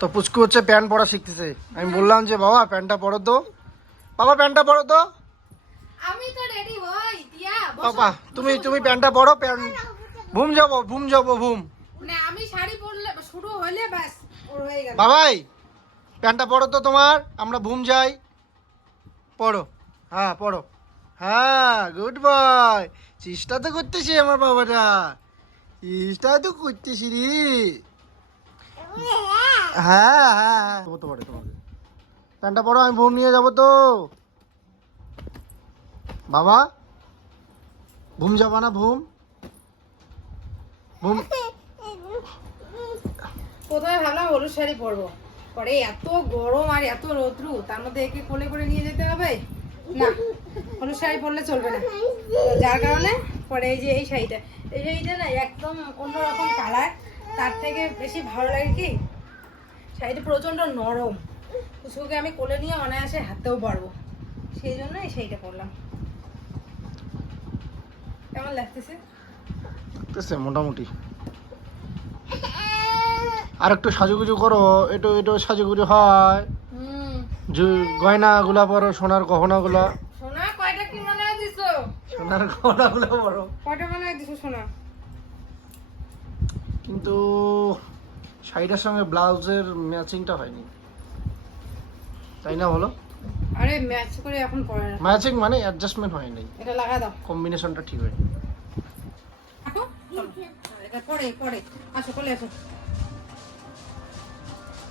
তো পুচকু হচ্ছে প্যান্ট পরা শিখতেছে। আমি বললাম যে বাবা প্যান্টটা পরো তো, বাবা প্যান্টটা পরো তো। আমি তো রেডি হই দিয়া বাবা তুমি প্যান্টটা পরো, প্যান্ট ঘুম যাবো ঘুম। না আমি শাড়ি পরলে শুরু হলে বাস ওর হয়ে গেল। বাবাই প্যান্টটা পরো তো তোমার, আমরা ঘুম যাই। পড়ো, হ্যাঁ পড়ো, হ্যাঁ গুড বয়। চেষ্টা তো করতেছি আমার বাবাটা, চেষ্টা তো করতেছি রে। হ্যাঁ হ্যাঁ তো পড়ে তোমাকে প্যান্টটা পরো, আমি ঘুম নিয়ে যাবো তো। বাবা ঘুম যাবা না? ঘুম ঘুম। প্রথমে ভাবলাম হলুদ শাড়ি পরবো, পরে এত গরম আর এত রৌদ্রু, তার মধ্যে একে কোলে করে নিয়ে যেতে হবে, না হলুদ শাড়ি পরলে চলবে না। তো যার কারণে পরে এই যে এই শাড়িটা না একদম অন্যরকম কালার, তার থেকে বেশি ভালো লাগে কি শাড়িটা প্রচন্ড নরম, কুসুকে আমি কোলে নিয়ে অনায়াসে হাতেও পারবো, সেই জন্য এই শাড়িটা পরলাম। কেমন লাগতেছে? মোটামুটি। আর একটু সাজুগুজু করো, একটু সাজুগুজু হয়। গয়না গুলা পরো, সোনার গহনা গুলা। সোনা কয়টা কি মনে হয় দিছো? সোনার গহনা গুলা পরো। কয়টা মনে হয় দিছো সোনা? কিন্তু শাড়িটার সঙ্গে ব্লাউজের ম্যাচিংটা হয়নি, তাই না বলো? আরে ম্যাচ করে এখন পরে না, ম্যাচিং মানে অ্যাডজাস্টমেন্ট হয়নি, এটা লাগা দাও, কম্বিনেশনটা ঠিক হয়নি। আসো এটা পরে পরে আসো কোলে আসো,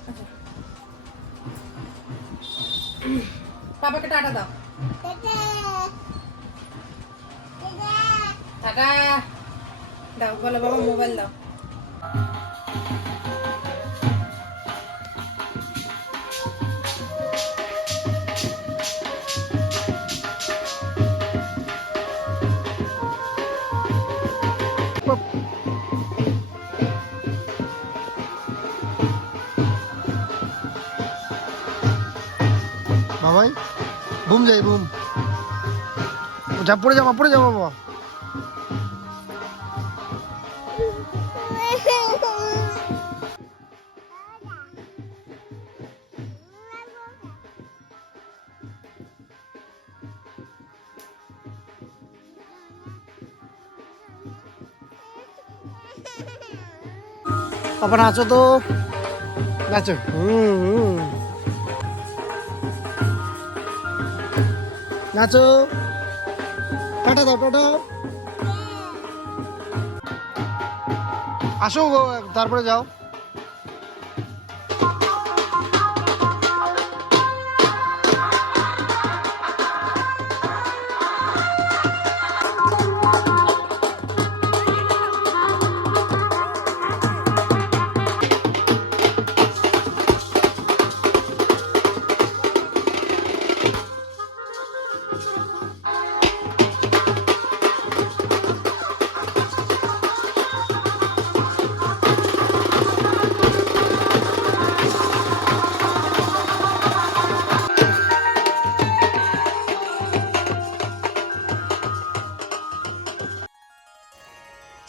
আচ্ছা বাবাকে টাটা দাও, টাটা দাও, বলো বাবা মোবাইল দাও। বাবাই ঘুম যাই, ঘুম যা, পড়ে যাবো বাবা। পাপা নাচো তো, নাচো। নাচো, টাটা দাও, টাটা। আসো তারপরে যাও।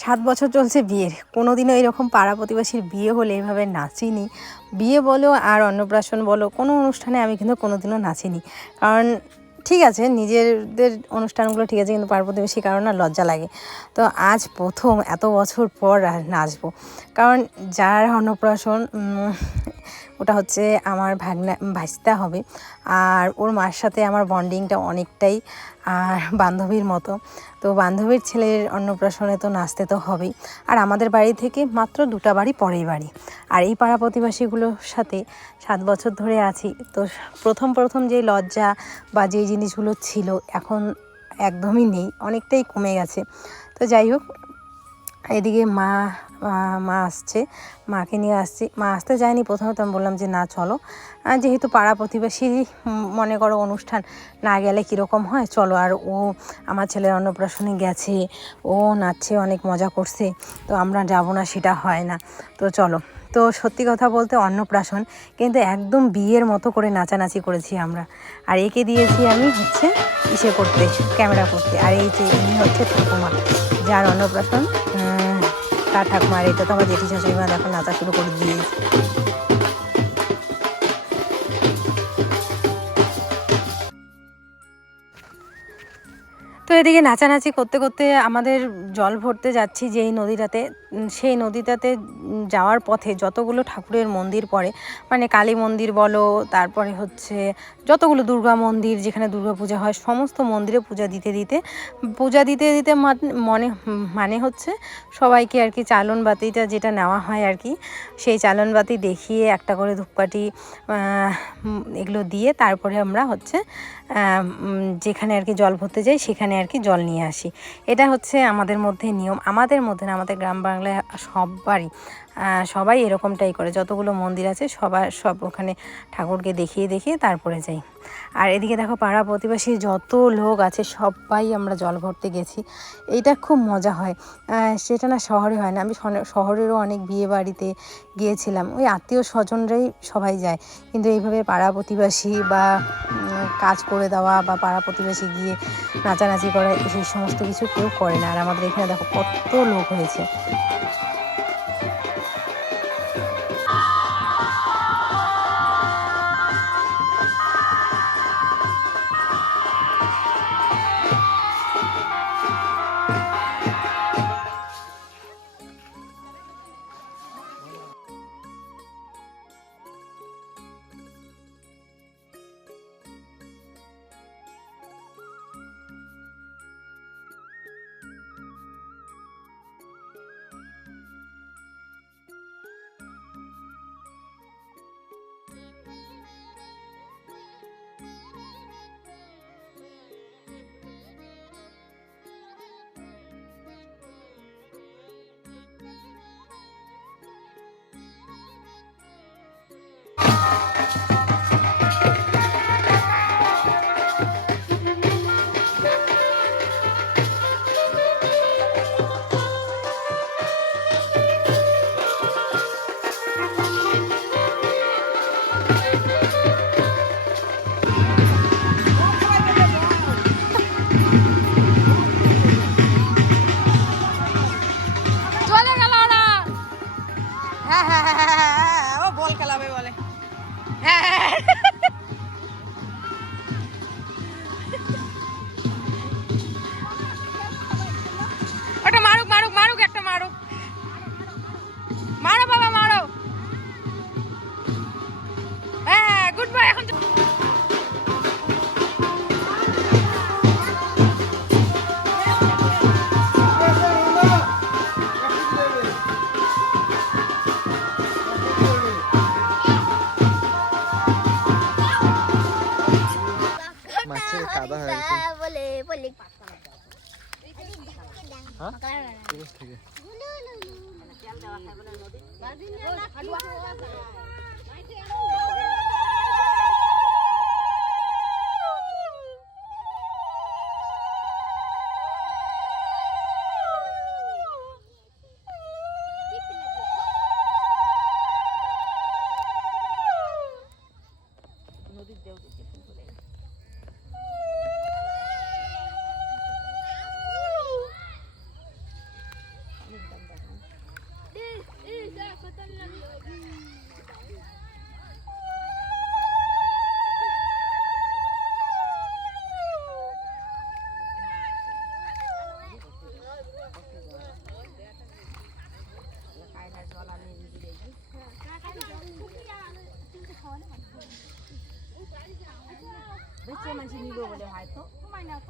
সাত বছর চলছে বিয়ের, কোনোদিনও এরকম পাড়া প্রতিবেশীর বিয়ে হলে এভাবে নাচিনি। বিয়ে বলো আর অন্নপ্রাশন বলো, কোনো অনুষ্ঠানে আমি কিন্তু কোনোদিনও নাচিনি। কারণ ঠিক আছে নিজেদের অনুষ্ঠানগুলো ঠিক আছে, কিন্তু পাড়া প্রতিবেশী কারণ না লজ্জা লাগে। তো আজ প্রথম এত বছর পর নাচবো, কারণ যার অন্নপ্রাশন ওটা হচ্ছে আমার ভাইস্তা হবে, আর ওর মার সাথে আমার বন্ডিংটা অনেকটাই আর বান্ধবীর মতো। তো বান্ধবীর ছেলের অন্নপ্রাশনে তো নাচতে তো হবেই। আর আমাদের বাড়ি থেকে মাত্র 2টা বাড়ি পরেই বাড়ি, আর এই পাড়া প্রতিবেশীগুলোর সাথে 7 বছর ধরে আছি। তো প্রথম যেই লজ্জা বা যেই জিনিসগুলো ছিল এখন একদমই নেই, অনেকটাই কমে গেছে। তো যাই হোক, এদিকে মা আসছে, মাকে নিয়ে আসছি। মা আসতে যায়নি প্রথমে, তো আমি বললাম যে না চলো, যেহেতু পাড়া প্রতিবেশী মনে করো অনুষ্ঠান, না গেলে কীরকম হয়, চলো। আর ও আমার ছেলের অন্নপ্রাশনে গেছে, ও নাচছে, অনেক মজা করছে, তো আমরা যাবো না সেটা হয় না, তো চলো। তো সত্যি কথা বলতে অন্নপ্রাশন কিন্তু একদম বিয়ের মতো করে নাচানাচি করেছি আমরা। আর একে দিয়েছি আমি হচ্ছে ইসে করতে, ক্যামেরা করতে। আর এই যে ইনি হচ্ছে ঠাকুমা, যার অন্নপ্রাশন তার ঠাকুমা। আর এটা তো আমার জেঠি শাশুড়ি মা, দেখো নাচা শুরু করে দিয়েছে। তো এদিকে নাচানাচি করতে করতে আমাদের জল ভরতে যাচ্ছি যেই নদীটাতে, সেই নদীটাতে যাওয়ার পথে যতগুলো ঠাকুরের মন্দির পড়ে, মানে কালী মন্দির বলো, তারপরে হচ্ছে যতগুলো দুর্গা মন্দির যেখানে দুর্গা পূজা হয়, সমস্ত মন্দিরে পূজা দিতে দিতে মানে হচ্ছে সবাইকে আর কি চালন বাতিটা যেটা নেওয়া হয় আর কি, সেই চালন বাতি দেখিয়ে একটা করে ধূপকাঠি এগুলো দিয়ে তারপরে আমরা হচ্ছে যেখানে আর কি জল ভরতে যাই সেখানে আর কি জল নিয়ে আসি। এটা হচ্ছে আমাদের মধ্যে নিয়ম, আমাদের মধ্যে না, আমাদের গ্রাম বাংলায় সবাই এরকমটাই করে। যতগুলো মন্দির আছে সব ওখানে ঠাকুরকে দেখিয়ে তারপরে যাই। আর এদিকে দেখো পাড়া প্রতিবেশী যত লোক আছে সবাই আমরা জল ভরতে গেছি। এইটা খুব মজা হয়, সেটা না শহরে হয় না। আমি শহরেরও অনেক বিয়ে বাড়িতে গিয়েছিলাম, ওই আত্মীয় স্বজনরাই সবাই যায়, কিন্তু এইভাবে পাড়া প্রতিবেশী বা কাজ করে দেওয়া বা পাড়া প্রতিবেশী গিয়ে নাচানাচি করা সেই সমস্ত কিছু কেউ করে না। আর আমাদের এখানে দেখো কত লোক হয়েছে। মাছের কাদা হয়ে গেছে। হ্যাঁ? কোথা থেকে?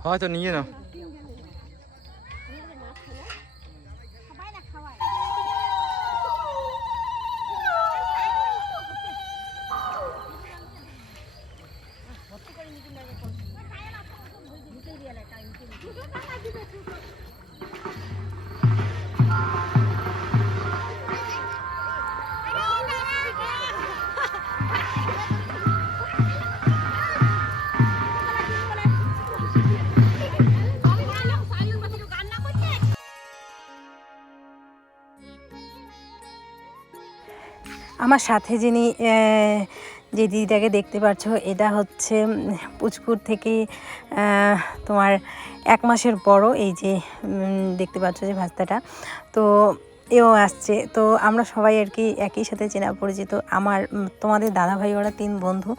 হয়তো নিয়ে নাও। আমার সাথে যে দিদিটাকে দেখতে পাচ্ছ, এটা হচ্ছে পুচকুর থেকে তোমার 1 মাসের বড়। এই যে দেখতে পাচ্ছ যে ভাস্তাটা, তো এও আসছে। তো আমরা সবাই আর কি একই সাথে চেনা পরিচিত। আমার তোমাদের দাদাভাই ওরা 3 বন্ধু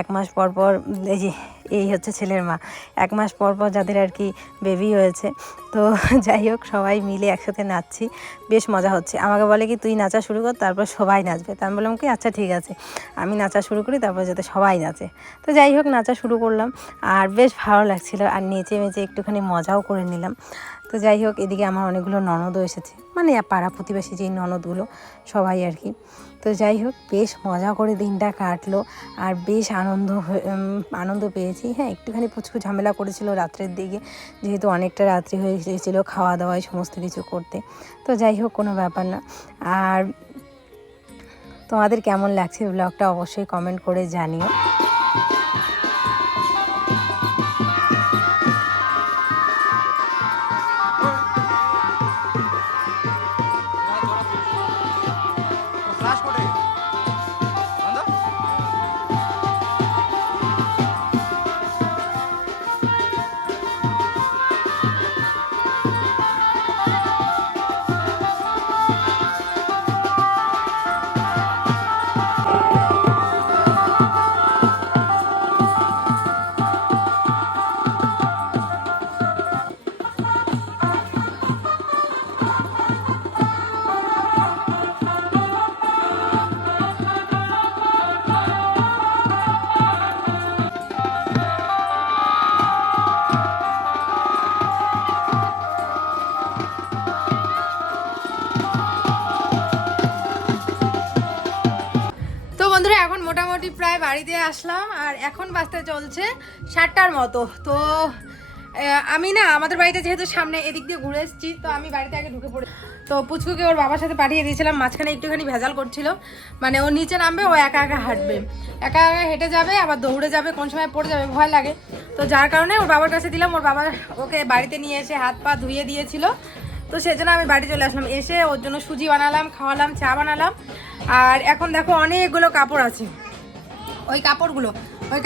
1 মাস পর পর এই যে এই হচ্ছে ছেলের মা, 1 মাস পর পর যাদের আর কি বেবি হয়েছে। তো যাই হোক সবাই মিলে একসাথে নাচছি, বেশ মজা হচ্ছে। আমাকে বলে কি তুই নাচা শুরু কর, তারপর সবাই নাচবে। তা আমি বললাম কি আচ্ছা ঠিক আছে, আমি নাচা শুরু করি, তারপর যাতে সবাই নাচে। তো যাই হোক নাচা শুরু করলাম, আর বেশ ভালো লাগছিলো, আর নেচে মেচে একটুখানি মজাও করে নিলাম। তো যাই হোক এদিকে আমার অনেকগুলো ননদও এসেছে, মানে পাড়া প্রতিবেশী যেই ননদগুলো সবাই আর কি। তো যাই হোক বেশ মজা করে দিনটা কাটলো, আর বেশ আনন্দ পেয়েছি। হ্যাঁ একটুখানি পুচকু ঝামেলা করেছিল রাত্রের দিকে, যেহেতু অনেকটা রাত্রি হয়ে গিয়েছিলো খাওয়া দাওয়ায় সমস্ত কিছু করতে। তো যাই হোক কোনো ব্যাপার না। আর তোমাদের কেমন লাগছে ব্লগটা অবশ্যই কমেন্ট করে জানিও। তো বন্ধুরা এখন মোটামুটি প্রায় বাড়িতে আসলাম, আর এখন বাজতে চলছে 7টার মতো। তো আমি না আমাদের বাড়িতে যেহেতু সামনে এদিক দিয়ে ঘুরে এসেছি, তো আমি বাড়িতে আগে ঢুকে পড়ি। তো পুচকুকে ওর বাবার সাথে পাঠিয়ে দিয়েছিলাম, মাঝখানে একটুখানি ভেজাল করছিল, মানে ও নিচে নামবে, ও একা একা হাঁটবে, একা একা হেঁটে যাবে, আবার দৌড়ে যাবে, কোন সময় পড়ে যাবে, ভয় লাগে। তো যার কারণে ওর বাবার কাছে দিলাম, ওর বাবা ওকে বাড়িতে নিয়ে এসে হাত পা ধুয়ে দিয়েছিল। তো সেজন্য আমি বাড়ি চলে আসলাম, এসে ওর জন্য সুজি বানালাম, খাওয়ালাম, চা বানালাম। আর এখন দেখো অনেকগুলো কাপড় আছে, ওই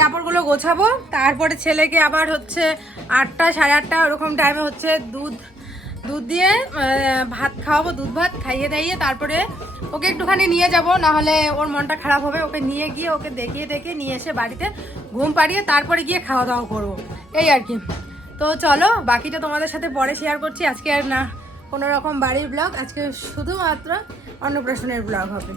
কাপড়গুলো গোছাবো। তারপরে ছেলেকে আবার হচ্ছে 8টা 8:30 ওরকম টাইমে হচ্ছে দুধ দিয়ে ভাত খাওয়াবো, দুধ ভাত খাইয়ে দাইয়ে তারপরে ওকে একটুখানি নিয়ে যাব, না হলে ওর মনটা খারাপ হবে। ওকে নিয়ে গিয়ে ওকে দেখিয়ে নিয়ে এসে বাড়িতে ঘুম পাড়িয়ে তারপরে গিয়ে খাওয়া দাওয়া করবো, এই আর কি। তো চলো বাকিটা তোমাদের সাথে পরে শেয়ার করছি। আজকে আর না কোনো রকম বাড়ির ব্লগ, আজকে শুধুমাত্র অন্নপ্রাশনের ব্লগ হবে।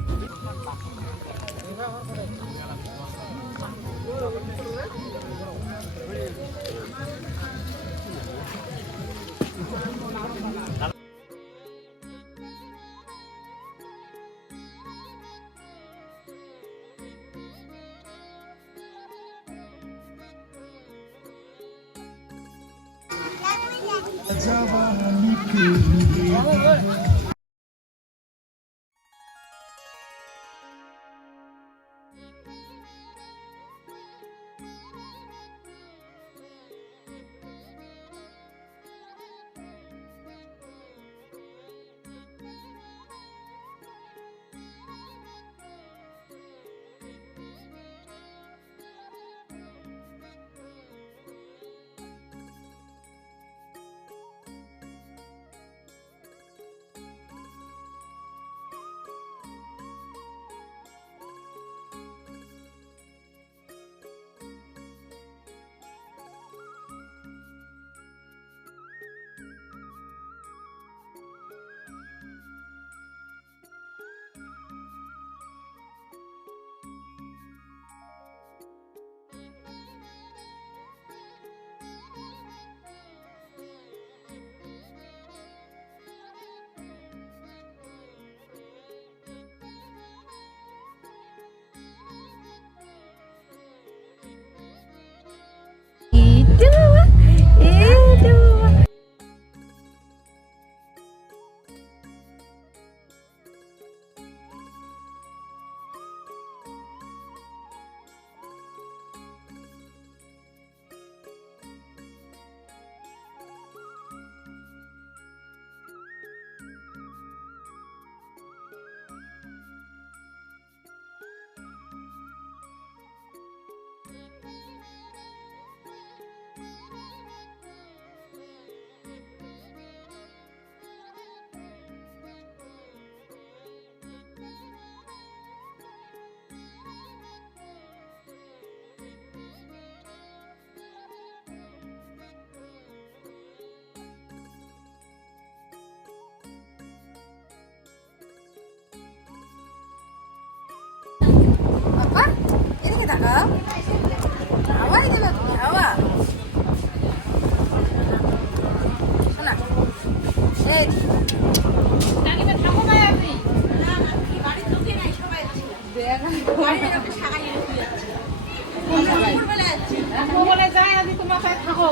বলে যাই আজ তোমার সাথে থাকো